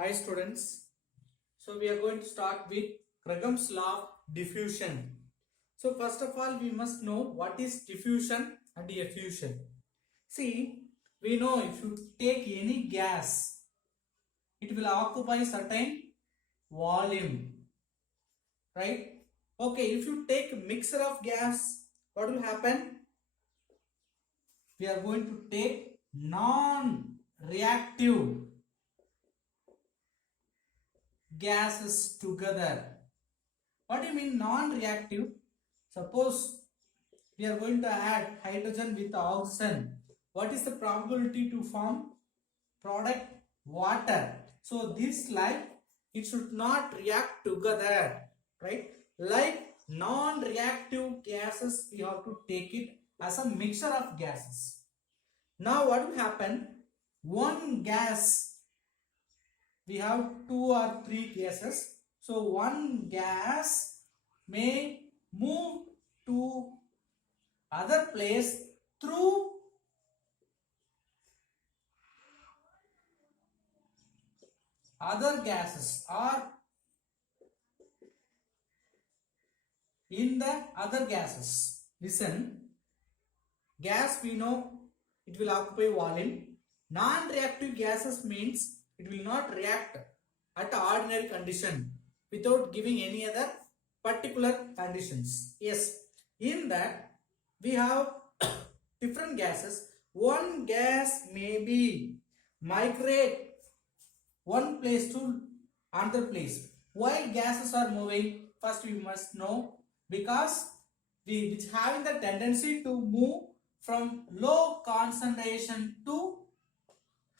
Hi students. So we are going to start with Kragham's law of diffusion. So first of all we must know what is diffusion and effusion. See, we know if you take any gas, it will occupy certain volume, right? Okay, if you take a mixture of gas, what will happen? We are going to take non-reactive gases together. What do you mean non-reactive? Suppose we are going to add hydrogen with oxygen. What is the probability to form product? Water. So this like it should not react together, right? Like non-reactive gases, we have to take it as a mixture of gases. Now what will happen? One gas, we have two or three gases. So one gas may move to other place through other gases or in the other gases. Listen, gas we know it will occupy volume. Non-reactive gases means it will not react at ordinary condition without giving any other particular conditions. Yes, in that we have different gases. One gas may be migrate one place to another place. Why gases are moving? First we must know, because which having the tendency to move from low concentration to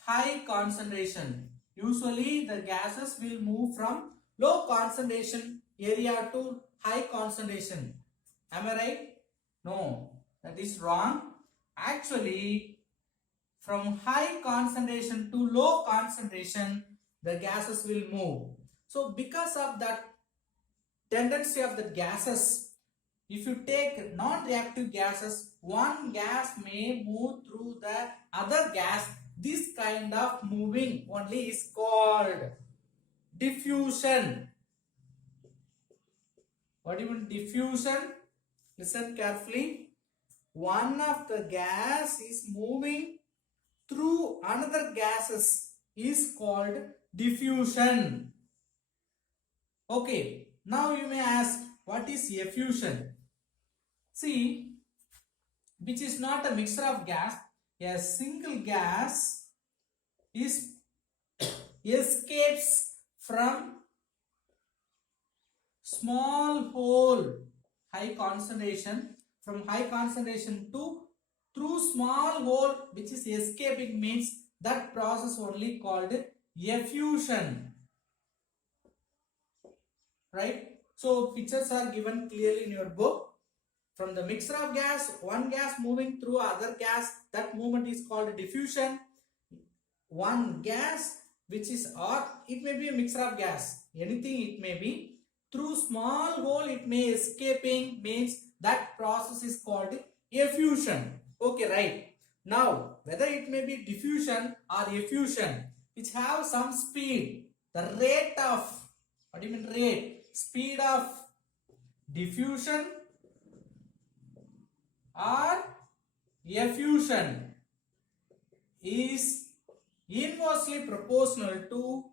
high concentration. Usually the gases will move from low concentration area to high concentration. Am I right? No, that is wrong. Actually, from high concentration to low concentration, the gases will move. So because of that tendency of the gases, if you take non-reactive gases, one gas may move through the other gas. This kind of moving only is called diffusion. What do you mean diffusion? Listen carefully. One of the gas is moving through another gases is called diffusion. Okay, now you may ask, what is effusion? See, which is not a mixture of gas, a single gas is escapes from small hole, high concentration, from high concentration to through small hole which is escaping, means that process only called effusion, right? So pictures are given clearly in your book. From the mixture of gas, one gas moving through other gas, that movement is called diffusion. One gas which is, or it may be a mixture of gas, anything it may be, through small hole it may escaping, means that process is called effusion. Okay, right? Now whether it may be diffusion or effusion, which have some speed, the rate of, what do you mean rate? Speed of diffusion or effusion is inversely proportional to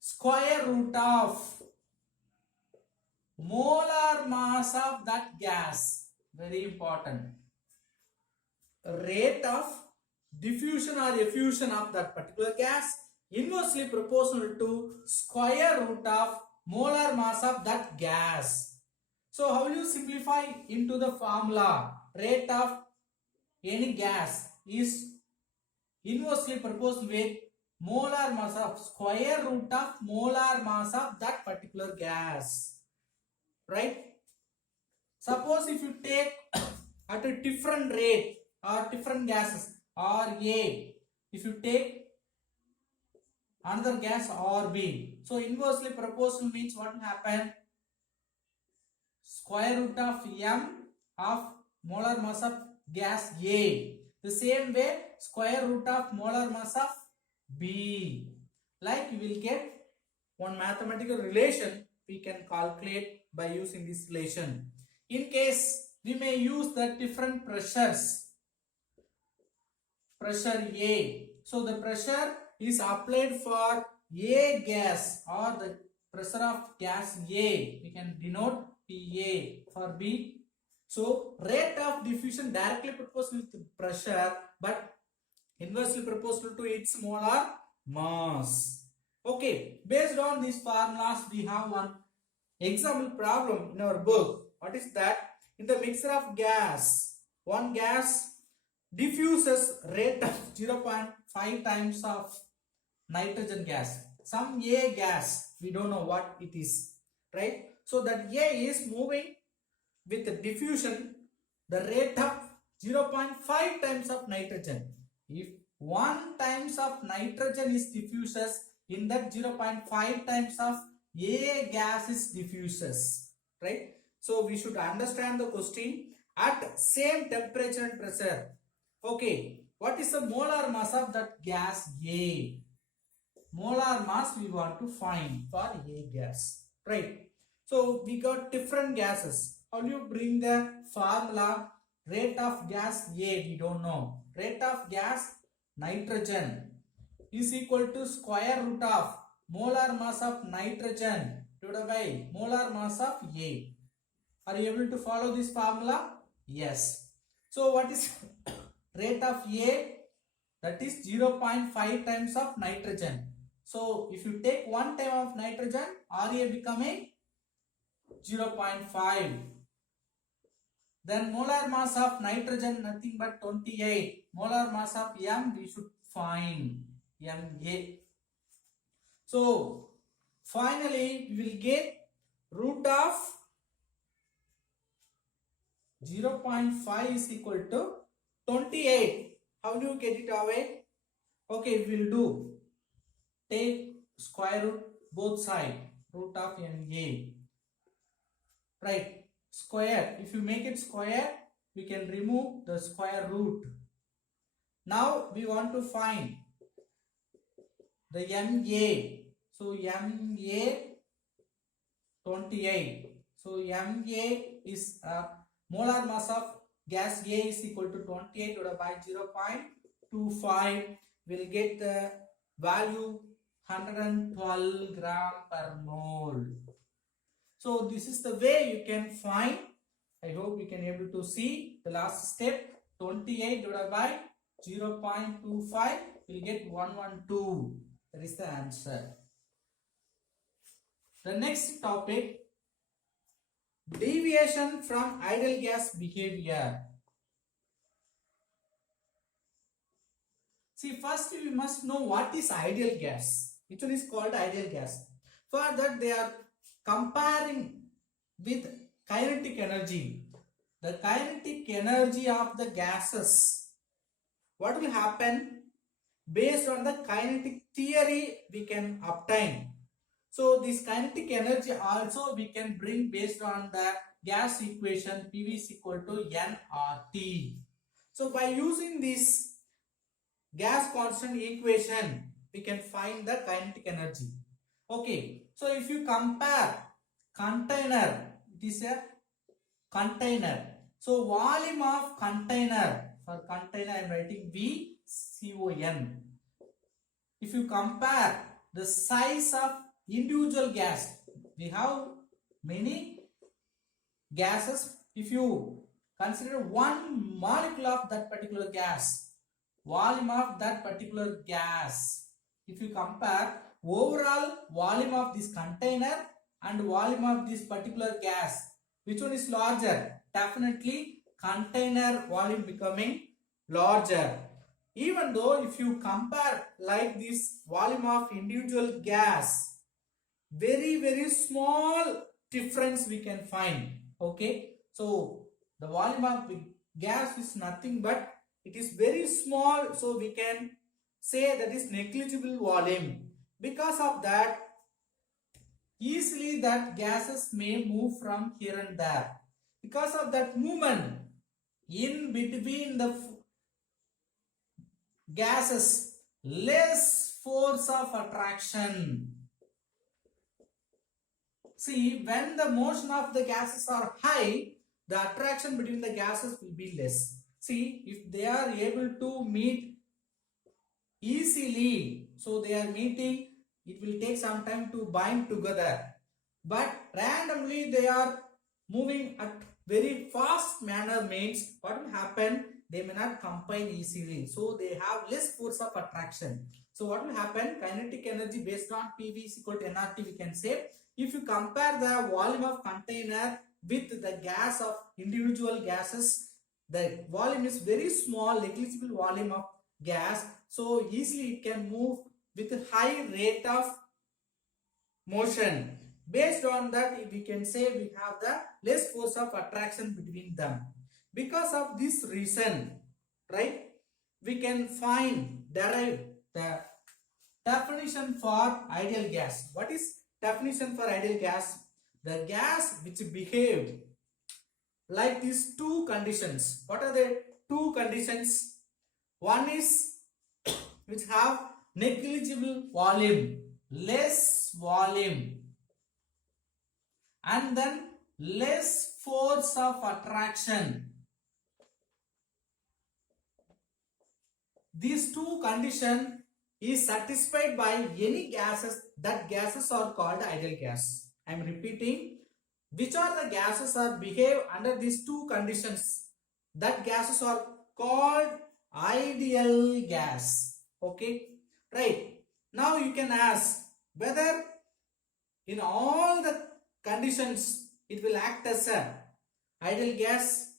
square root of molar mass of that gas. Very important. Rate of diffusion or effusion of that particular gas inversely proportional to square root of molar mass of that gas. So how will you simplify into the formula? Rate of any gas is inversely proportional with molar mass of square root of molar mass of that particular gas, right? Suppose if you take at a different rate or different gases, or A, if you take another gas or B, so inversely proportional means what will happen? Square root of m of molar mass of gas A. The same way square root of molar mass of B. Like you will get one mathematical relation we can calculate by using this relation. In case we may use the different pressures. Pressure A. So the pressure is applied for A gas or the pressure of gas A. We can denote PA for B. So rate of diffusion directly proportional to pressure but inversely proportional to its molar mass. Okay, based on these formulas we have one example problem in our book. What is that? In the mixture of gas, one gas diffuses rate of 0.5 times of nitrogen gas. Some A gas, we don't know what it is, right? So that A is moving with the diffusion, the rate of 0.5 times of nitrogen. If 1 times of nitrogen is diffuses, in that 0.5 times of A gas is diffuses, right? So we should understand the question at same temperature and pressure. Okay, what is the molar mass of that gas A? Molar mass we want to find for A gas, right? So we got different gases. How do you bring the formula? Rate of gas A, we don't know. Rate of gas nitrogen is equal to square root of molar mass of nitrogen divided by molar mass of A. Are you able to follow this formula? Yes. So what is rate of A? That is 0.5 times of nitrogen. So if you take 1 time of nitrogen, Ra becoming 0.5. Then molar mass of nitrogen nothing but 28. Molar mass of M we should find Ma. So finally we will get root of 0.5 is equal to 28. How do you get it away? Okay, we will do. Take square root both sides. Root of Ma. Right. Square. If you make it square, we can remove the square root. Now we want to find the Ma. So Ma 28. So Ma is molar mass of gas A is equal to 28 divided by 0.25. We'll get the value 112 gram per mole. So this is the way you can find. I hope you can able to see the last step. 28 divided by 0.25 will get 112. That is the answer. The next topic, deviation from ideal gas behavior. See, first we must know what is ideal gas. Which one is called ideal gas? For that they are comparing with kinetic energy. The kinetic energy of the gases. What will happen? Based on the kinetic theory we can obtain. So this kinetic energy also we can bring based on the gas equation PV is equal to nRT. So by using this gas constant equation we can find the kinetic energy. Okay, so if you compare container, it is a container. So volume of container, for container I am writing VCON. If you compare the size of individual gas, we have many gases. If you consider one molecule of that particular gas, volume of that particular gas, if you compare overall volume of this container and volume of this particular gas, which one is larger? Definitely container volume becoming larger. Even though if you compare like this volume of individual gas, very small difference we can find. Okay, so the volume of gas is nothing but it is very small, so we can say that is negligible volume. Because of that, easily that gases may move from here and there. Because of that movement in between the gases, less force of attraction. See, when the motion of the gases are high, the attraction between the gases will be less. See, if they are able to meet easily, so they are meeting, it will take some time to bind together. But randomly they are moving at very fast manner means what will happen? They may not combine easily. So they have less force of attraction. So what will happen? Kinetic energy based on PV is equal to nRT, we can say. If you compare the volume of container with the gas of individual gases, the volume is very small, negligible volume of gas. So easily it can move with a high rate of motion. Based on that, we can say we have the less force of attraction between them. Because of this reason, right, we can derive the definition for ideal gas. What is definition for ideal gas? The gas which behaved like these two conditions. What are the two conditions? One is which have negligible volume, less volume, and then less force of attraction. These two conditions is satisfied by any gases. That gases are called ideal gas. I am repeating, which are the gases are behave under these two conditions, that gases are called ideal gas. Okay, right. Now you can ask whether in all the conditions it will act as a ideal gas.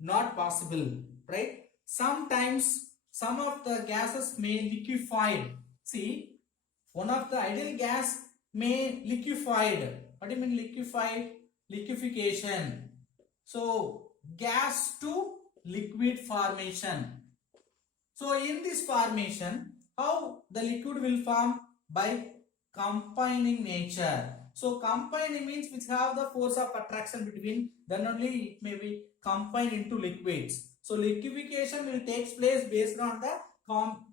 Not possible, right? Sometimes some of the gases may liquefy. See, one of the ideal gas may liquefied. What do you mean liquefied? Liquefaction. So gas to liquid formation. So in this formation, how the liquid will form? By combining nature. So combining means which have the force of attraction between, then only it may be combined into liquids. So liquefaction will take place based on the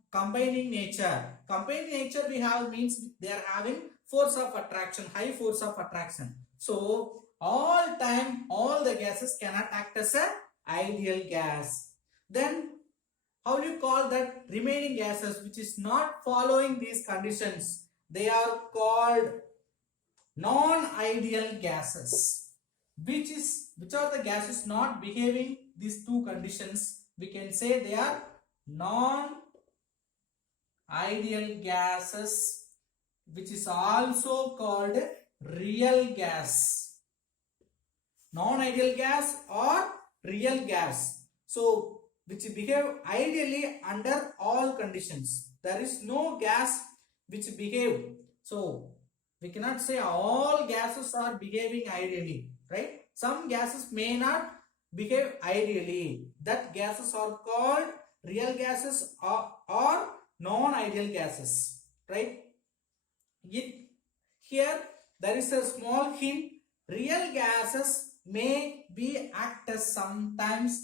combining nature. Combining nature we have means they are having force of attraction, high force of attraction. So all time all the gases cannot act as a ideal gas. Then how do you call that remaining gases which is not following these conditions? They are called non-ideal gases. Which are the gases not behaving these two conditions? We can say they are non-ideal gases, which is also called real gas. Non-ideal gas or real gas. So which behave ideally under all conditions. There is no gas which behave. So we cannot say all gases are behaving ideally, right? Some gases may not behave ideally. That gases are called real gases or non-ideal gases, right? Here there is a small hint. Real gases may be act as sometimes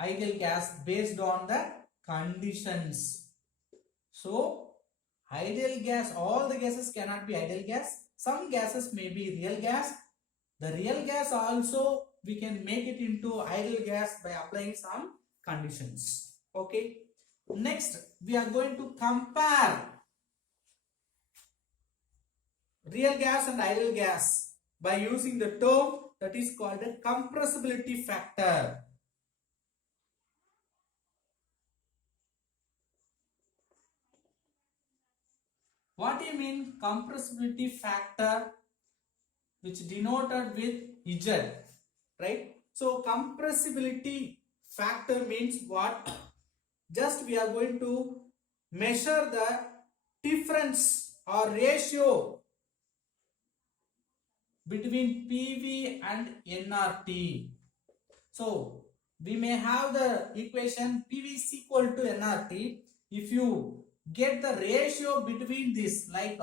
ideal gas based on the conditions. So ideal gas, all the gases cannot be ideal gas. Some gases may be real gas. The real gas also we can make it into ideal gas by applying some conditions. Okay. Next we are going to compare real gas and ideal gas by using the term that is called a compressibility factor. What do you mean compressibility factor, which denoted with Z, right? So compressibility factor means what? Just we are going to measure the difference or ratio between PV and nRT. So we may have the equation PV is equal to nRT. If you get the ratio between this, like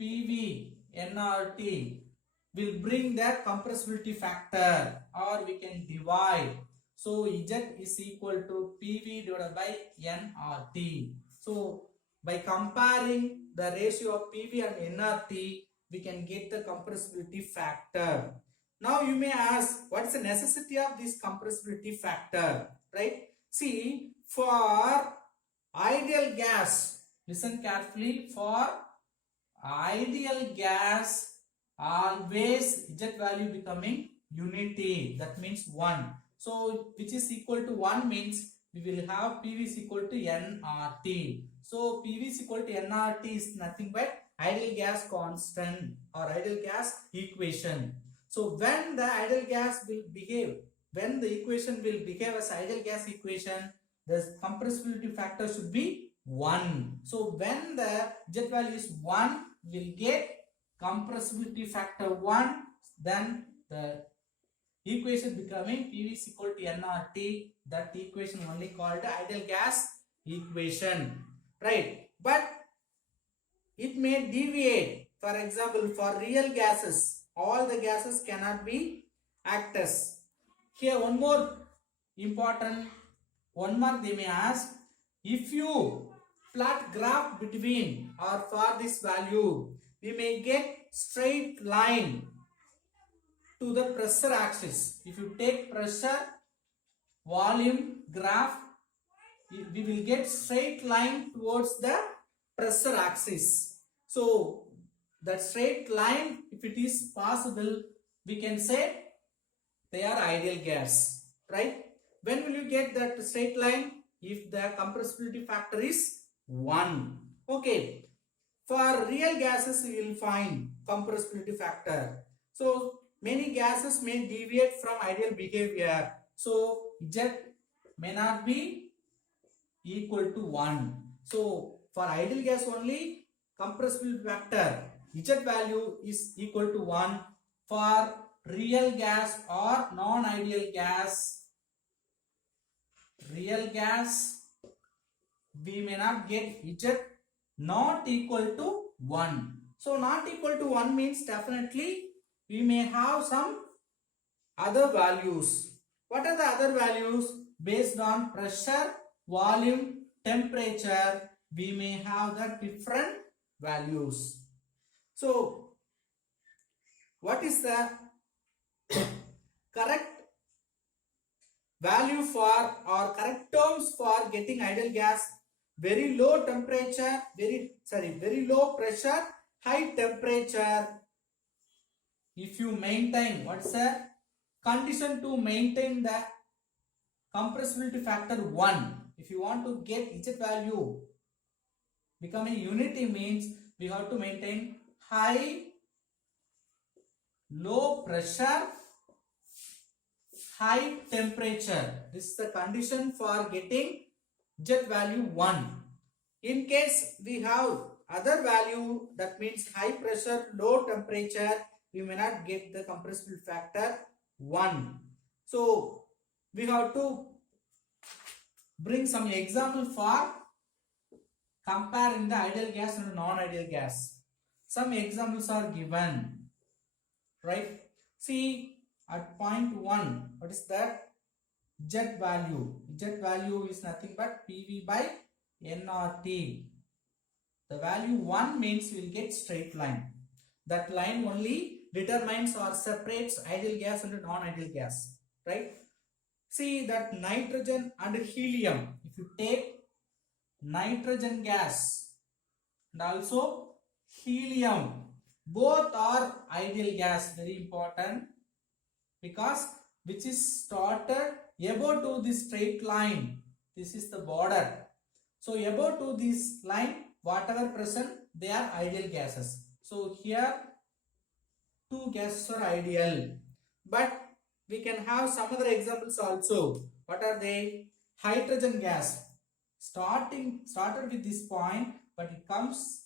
PV nRT, will bring that compressibility factor, or we can divide. So Z is equal to PV divided by nRT. So By comparing the ratio of PV and nRT, we can get the compressibility factor. Now you may ask, what is the necessity of this compressibility factor, right? See, for ideal gas, listen carefully, for ideal gas, always Z value becoming unity, that means 1. So which is equal to 1 means we will have PV is equal to nRT. So PV is equal to nRT is nothing but ideal gas constant or ideal gas equation. So when the ideal gas will behave, when the equation will behave as ideal gas equation, the compressibility factor should be 1. So when the Z value is 1, will get compressibility factor 1, then the equation becoming PV is equal to nRT. That equation only called the ideal gas equation, right? But it may deviate. For example, for real gases, all the gases cannot be actors. Here one more important, one mark they may ask, if you plot graph between or for this value, we may get straight line to the pressure axis. If you take pressure volume graph, we will get straight line towards the pressure axis. So that straight line, if it is possible, we can say they are ideal gas, right? When will you get that straight line? If the compressibility factor is 1. Okay. For real gases, we will find compressibility factor. So many gases may deviate from ideal behavior. So Z may not be equal to 1. So for ideal gas only, compressibility factor Z value is equal to 1. For real gas or non-ideal gas, real gas, we may not get Z not equal to 1. So not equal to 1 means definitely we may have some other values. What are the other values? Based on pressure, volume, temperature, we may have the different values. So what is the correct value for or correct terms for getting ideal gas? Very low temperature, very low pressure, high temperature. If you maintain, what's the condition to maintain the compressibility factor 1? If you want to get Z value becoming unity means we have to maintain high, low pressure, high temperature. This is the condition for getting Z value 1. In case we have other value, that means high pressure, low temperature, we may not get the compressibility factor 1. So we have to bring some example for comparing the ideal gas and non-ideal gas. Some examples are given, right? See at point 1, what is that? Z value. Z value is nothing but PV by nRT. The value 1 means we will get straight line. That line only determines or separates ideal gas and non-ideal gas, right? See that nitrogen and helium. If you take nitrogen gas and also helium, both are ideal gas. Very important, because which is started above to this straight line. This is the border. So above to this line, whatever present, they are ideal gases. So here two gases are ideal, but we can have some other examples also. What are they? Hydrogen gas started with this point, but it comes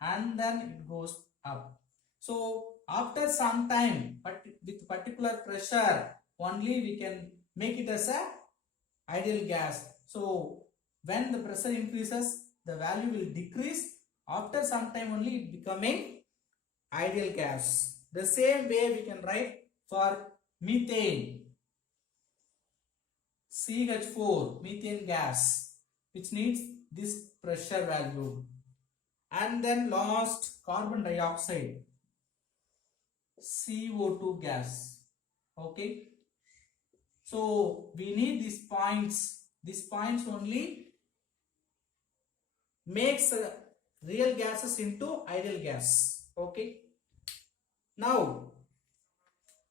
and then it goes up. So after some time, but with particular pressure only, we can make it as a ideal gas. So when the pressure increases, the value will decrease. After some time only, it becoming ideal gas. The same way we can write for methane, CH4, methane gas, which needs this pressure value. And then last, carbon dioxide, CO2 gas. Okay, so we need these points. These points only makes real gases into ideal gas. Okay, now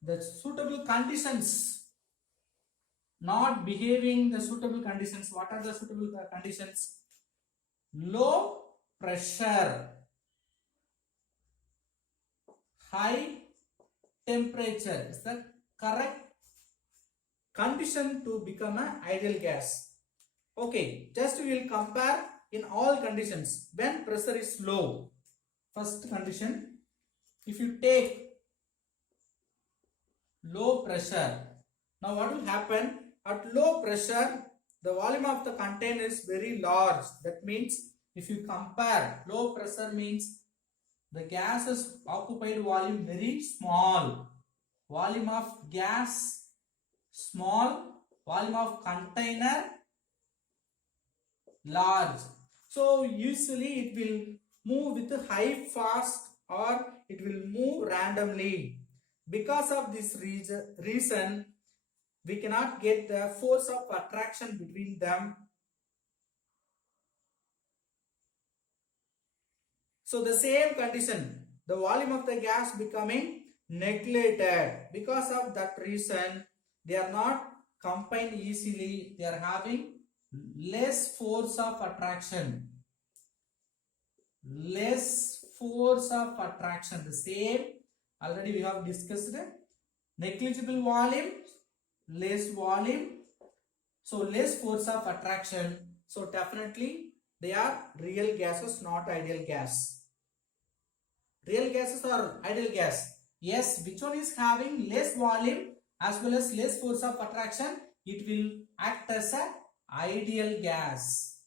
the suitable conditions, not behaving the suitable conditions. What are the suitable conditions? Low pressure, high temperature is the correct condition to become an ideal gas. Okay, just we will compare in all conditions. When pressure is low, first condition, if you take low pressure, now what will happen? At low pressure, the volume of the container is very large. That means if you compare, low pressure means the gases occupied volume very small. Volume of gas small, volume of container large. So usually it will move with high fast or it will move randomly. Because of this reason, we cannot get the force of attraction between them. So the same condition, the volume of the gas becoming neglected. Because of that reason, they are not combined easily. They are having less force of attraction. Less force of attraction. The same already we have discussed. Negligible volume, less volume. So less force of attraction. So definitely they are real gases, not ideal gas. Real gases or ideal gas? Yes, which one is having less volume as well as less force of attraction? It will act as an ideal gas.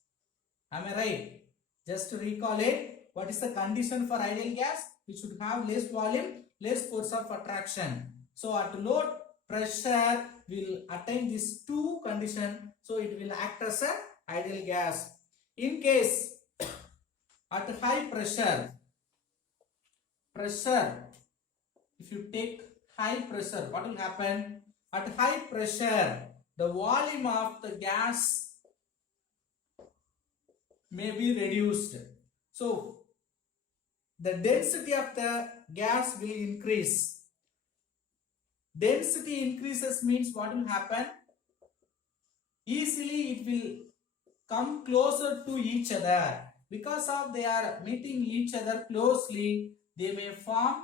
Am I right? Just to recall it, what is the condition for ideal gas? It should have less volume, less force of attraction. So at low pressure, we will attain these two conditions. So it will act as an ideal gas. In case at high pressure, if you take high pressure, what will happen? At high pressure, the volume of the gas may be reduced. So the density of the gas will increase. Density increases means what will happen? Easily it will come closer to each other. Because of they are meeting each other closely, they may form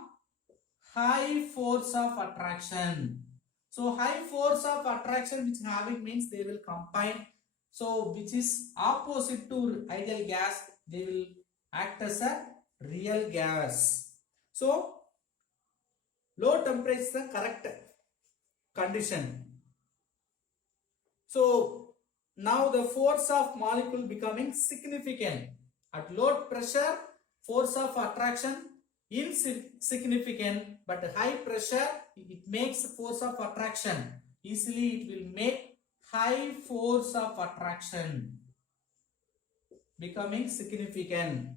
high force of attraction. So high force of attraction which having means they will combine. So which is opposite to ideal gas, they will act as a real gas. So low temperature is the correct condition. So now the force of molecule becoming significant. At low pressure, force of attraction insignificant, but high pressure it makes force of attraction. Easily it will make high force of attraction becoming significant.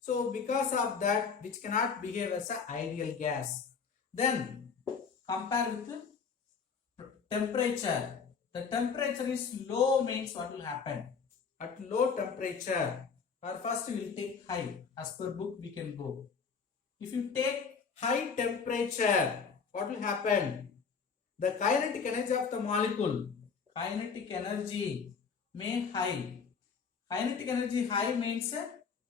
So because of that, which cannot behave as an ideal gas. Then compare with temperature. The temperature is low means what will happen? At low temperature, or first we will take high. As per book we can go. If you take high temperature, what will happen? The kinetic energy of the molecule, kinetic energy may high. Kinetic energy high means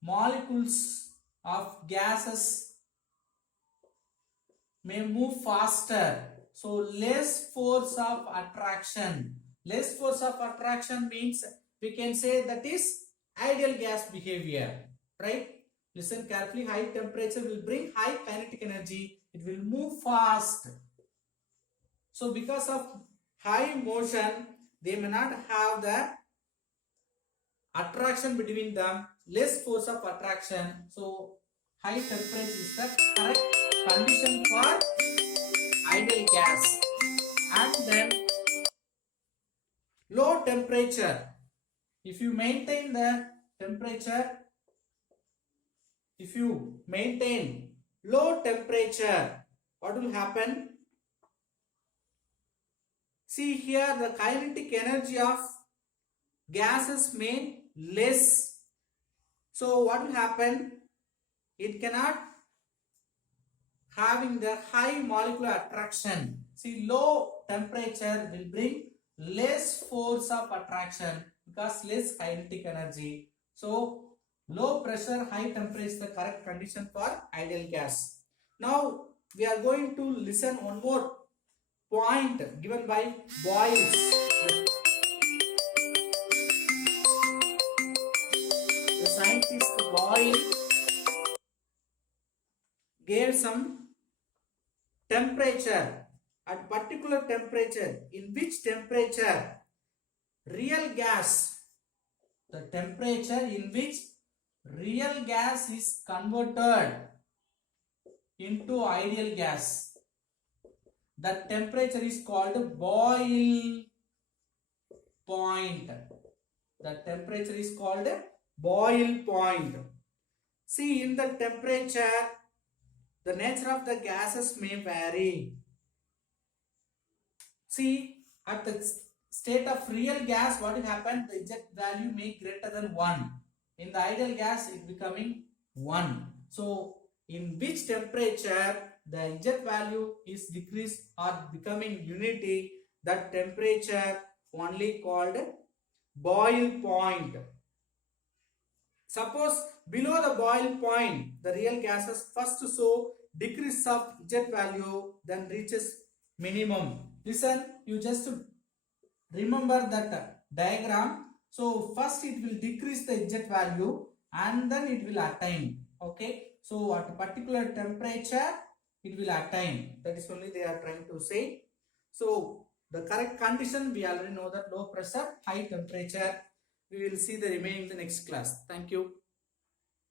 molecules of gases may move faster. So less force of attraction. Less force of attraction means we can say that is ideal gas behavior, right? Listen carefully. High temperature will bring high kinetic energy. It will move fast. So because of high motion, they may not have the attraction between them. Less force of attraction. So high temperature is the correct condition for ideal gas. And then low temperature. If you maintain the temperature, if you maintain low temperature, what will happen? See here, the kinetic energy of gases may less. So what will happen? It cannot having the high molecular attraction. See, low temperature will bring less force of attraction because less kinetic energy. So low pressure, high temperature is the correct condition for ideal gas. Now we are going to listen one more point given by Boyles. The scientist Boyle gave some temperature, at particular temperature, in which temperature real gas, the temperature in which real gas is converted into ideal gas, that temperature is called boil point. The temperature is called boil point. See, in the temperature, the nature of the gases may vary. See, at the state of real gas, what will happen? The eject value may greater than 1. In the ideal gas, it becoming 1. So, in which temperature the eject value is decreased or becoming unity, that temperature only called boil point. Suppose below the boil point, the real gases first show decrease of eject value, then reaches minimum. Listen, you just remember that diagram. So first it will decrease the eject value and then it will attain. Okay. So at a particular temperature, it will attain. That is only they are trying to say. So the correct condition, we already know that low pressure, high temperature. We will see the remaining in the next class. Thank you.